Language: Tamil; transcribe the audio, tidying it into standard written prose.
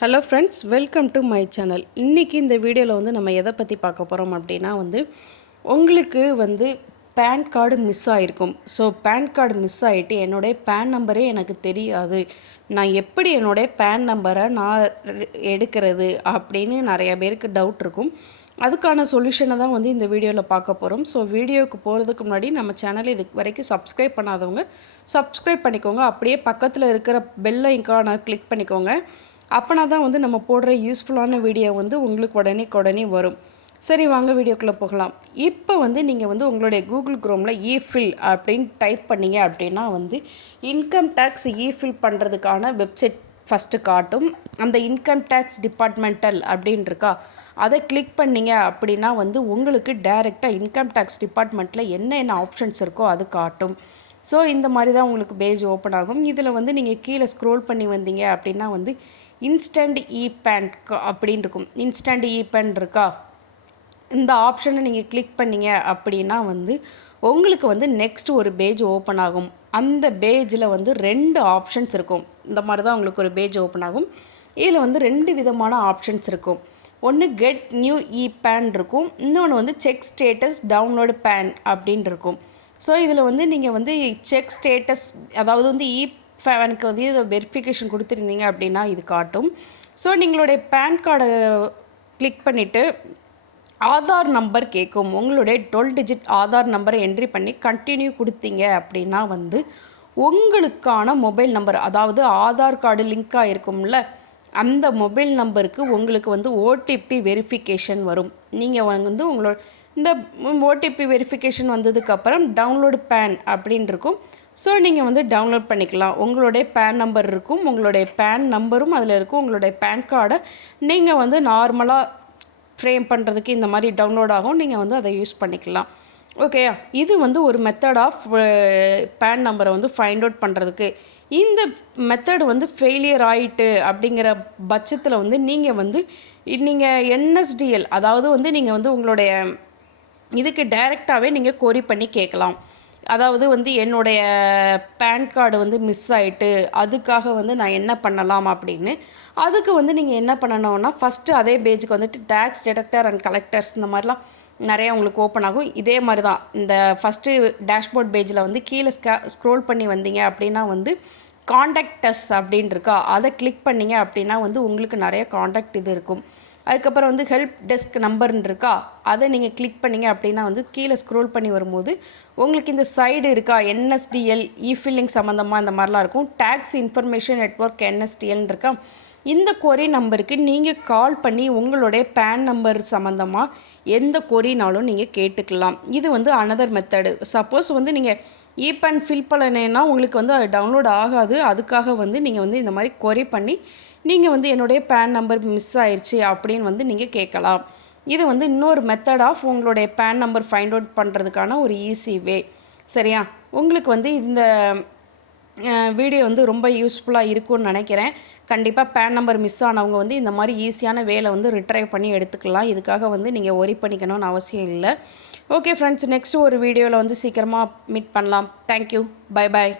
Hello friends, welcome to my channel. இன்றைக்கி இந்த வீடியோவில் வந்து நம்ம எதை பற்றி பார்க்க போகிறோம் அப்படின்னா உங்களுக்கு பேன் கார்டு மிஸ் ஆகிருக்கும். ஸோ பேன் கார்டு மிஸ் ஆகிட்டு என்னுடைய பேன் நம்பரே எனக்கு தெரியாது, நான் எப்படி என்னுடைய பேன் நம்பரை நான் எடுக்கிறது அப்படின்னு நிறைய பேருக்கு டவுட் இருக்கும். அதுக்கான சொல்யூஷனை தான் இந்த வீடியோவில் பார்க்க போகிறோம். ஸோ வீடியோவுக்கு போகிறதுக்கு முன்னாடி நம்ம சேனலை இதுக்கு வரைக்கும் சப்ஸ்கிரைப் பண்ணாதவங்க சப்ஸ்கிரைப் பண்ணிக்கோங்க. அப்படியே பக்கத்தில் இருக்கிற பெல் ஐக்கானை கிளிக் பண்ணிக்கோங்க. அப்போனா தான் நம்ம போடுற யூஸ்ஃபுல்லான வீடியோ உங்களுக்கு உடனே வரும். சரி, வாங்க வீடியோக்குள்ளே போகலாம். இப்போ நீங்கள் உங்களுடைய கூகுள் குரோமில் இஃபில் அப்படின்னு டைப் பண்ணிங்க அப்படின்னா இன்கம் டேக்ஸ் இஃபில் பண்ணுறதுக்கான வெப்சைட் ஃபஸ்ட்டு காட்டும். அந்த இன்கம் டேக்ஸ் டிபார்ட்மெண்டல் அப்படின்னு இருக்கா, அதை கிளிக் பண்ணிங்க அப்படின்னா உங்களுக்கு டைரெக்டாக இன்கம் டேக்ஸ் டிபார்ட்மெண்ட்டில் என்னென்ன ஆப்ஷன்ஸ் இருக்கோ அது காட்டும். ஸோ இந்த மாதிரி தான் உங்களுக்கு பேஜ் ஓப்பன் ஆகும். இதில் நீங்கள் கீழே ஸ்க்ரோல் பண்ணி வந்தீங்க அப்படின்னா இன்ஸ்டன்ட் இ-பேன் அப்படின்னு இருக்கும். இன்ஸ்டன்ட் இ-பேன் இருக்கா, இந்த ஆப்ஷனை நீங்கள் கிளிக் பண்ணிங்க அப்படின்னா உங்களுக்கு நெக்ஸ்ட் ஒரு பேஜ் ஓப்பன் ஆகும். அந்த பேஜில் 2 ஆப்ஷன்ஸ் இருக்கும். இந்த மாதிரி தான் உங்களுக்கு ஒரு பேஜ் ஓப்பன் ஆகும். இதில் 2 விதமான ஆப்ஷன்ஸ் இருக்கும். ஒன்று கெட் நியூ இ-பேன் இருக்கும், இன்னொன்று செக் ஸ்டேட்டஸ் டவுன்லோடு பேன் அப்படின்னு இருக்கும். ஸோ இதில் நீங்கள் செக் ஸ்டேட்டஸ், அதாவது இ-பேனுக்கு இதை வெரிஃபிகேஷன் கொடுத்துருந்தீங்க அப்படின்னா இது காட்டும். ஸோ நீங்களுடைய பேன் கார்டை கிளிக் பண்ணிவிட்டு ஆதார் நம்பர் கேட்கும். உங்களுடைய 12 டிஜிட் ஆதார் நம்பரை என்ட்ரி பண்ணி கண்டினியூ கொடுத்தீங்க அப்படின்னா உங்களுக்கான மொபைல் நம்பர், அதாவது ஆதார் கார்டு லிங்காக இருக்கும்ல, அந்த மொபைல் நம்பருக்கு உங்களுக்கு ஓடிபி வெரிஃபிகேஷன் வரும். நீங்கள் உங்களோட இந்த ஓடிபி வெரிஃபிகேஷன் வந்ததுக்கப்புறம் டவுன்லோடு பேன் அப்படின்னு இருக்கும். ஸோ நீங்கள் டவுன்லோட் பண்ணிக்கலாம். உங்களுடைய பேன் நம்பர் இருக்கும், உங்களுடைய பேன் நம்பரும் அதில் இருக்கும். உங்களுடைய பேன் கார்டை நீங்கள் நார்மலாக ஃப்ரேம் பண்ணுறதுக்கு இந்த மாதிரி டவுன்லோட் ஆகும். நீங்கள் அதை யூஸ் பண்ணிக்கலாம். ஓகே, இது ஒரு மெத்தட் ஆஃப் பேன் நம்பரை ஃபைண்ட் அவுட் பண்ணுறதுக்கு. இந்த மெத்தட் ஃபெயிலியர் ஆகிட்டு அப்படிங்கிற பட்சத்தில் நீங்கள் என்எஸ்டிஎல், அதாவது நீங்கள் உங்களுடைய இதுக்கு டைரெக்டாகவே நீங்கள் கோரி பண்ணி கேட்கலாம். அதாவது என்னுடைய பேன் கார்டு மிஸ் ஆகிட்டு, அதுக்காக நான் என்ன பண்ணலாம் அப்படின்னு. அதுக்கு நீங்கள் என்ன பண்ணணும்னா, ஃபஸ்ட்டு அதே பேஜுக்கு டேக்ஸ் டிடக்டர் அண்ட் கலெக்டர்ஸ் இந்த மாதிரிலாம் நிறையா உங்களுக்கு ஓப்பன் ஆகும். இதே மாதிரி தான் இந்த ஃபஸ்ட்டு டேஷ்போர்ட் பேஜில் கீழே ஸ்க்ரோல் பண்ணி வந்தீங்க அப்படின்னா காண்டாக்டஸ் அப்படின்னு இருக்கா, அதை கிளிக் பண்ணிங்க அப்படின்னா உங்களுக்கு நிறைய காண்டாக்ட் இது இருக்கும். அதுக்கப்புறம் ஹெல்ப் டெஸ்க் நம்பர்னு இருக்கா, அதை நீங்கள் கிளிக் பண்ணிங்க அப்படின்னா கீழே ஸ்க்ரோல் பண்ணி வரும்போது உங்களுக்கு இந்த சைடு இருக்கா என்எஸ்டிஎல் இ-ஃபில்லிங் சம்மந்தமாக இந்த மாதிரிலாம் இருக்கும். டேக்ஸ் இன்ஃபர்மேஷன் நெட்வொர்க் என்எஸ்டிஎல்னு இருக்கா, இந்த கொரி நம்பருக்கு நீங்கள் கால் பண்ணி உங்களுடைய பேன் நம்பர் சம்மந்தமாக எந்த கொரினாலும் நீங்கள் கேட்டுக்கலாம். இது அனதர் மெத்தடு. சப்போஸ் நீங்கள் இ-பேன் ஃபில் பண்ணலைன்னா உங்களுக்கு அது டவுன்லோட் ஆகாது. அதுக்காக நீங்கள் இந்த மாதிரி கொரி பண்ணி நீங்கள் என்னுடைய பேன் நம்பர் மிஸ் ஆயிடுச்சு அப்படின்னு நீங்கள் கேட்கலாம். இது இன்னொரு மெத்தட் ஆஃப் உங்களுடைய பேன் நம்பர் ஃபைண்ட் அவுட் பண்ணுறதுக்கான ஒரு ஈஸி வே. சரியா, உங்களுக்கு இந்த வீடியோ ரொம்ப யூஸ்ஃபுல்லாக இருக்கும்னு நினைக்கிறேன். கண்டிப்பாக பேன் நம்பர் மிஸ் ஆனவங்க இந்த மாதிரி ஈஸியான வேலை ரிட்ரைவ் பண்ணி எடுத்துக்கலாம். இதுக்காக நீங்கள் ஒரி பண்ணிக்கணும்னு அவசியம் இல்லை. ஓகே ஃப்ரெண்ட்ஸ், நெக்ஸ்ட் ஒரு வீடியோவில் சீக்கிரமாக மீட் பண்ணலாம். Thank you, bye bye.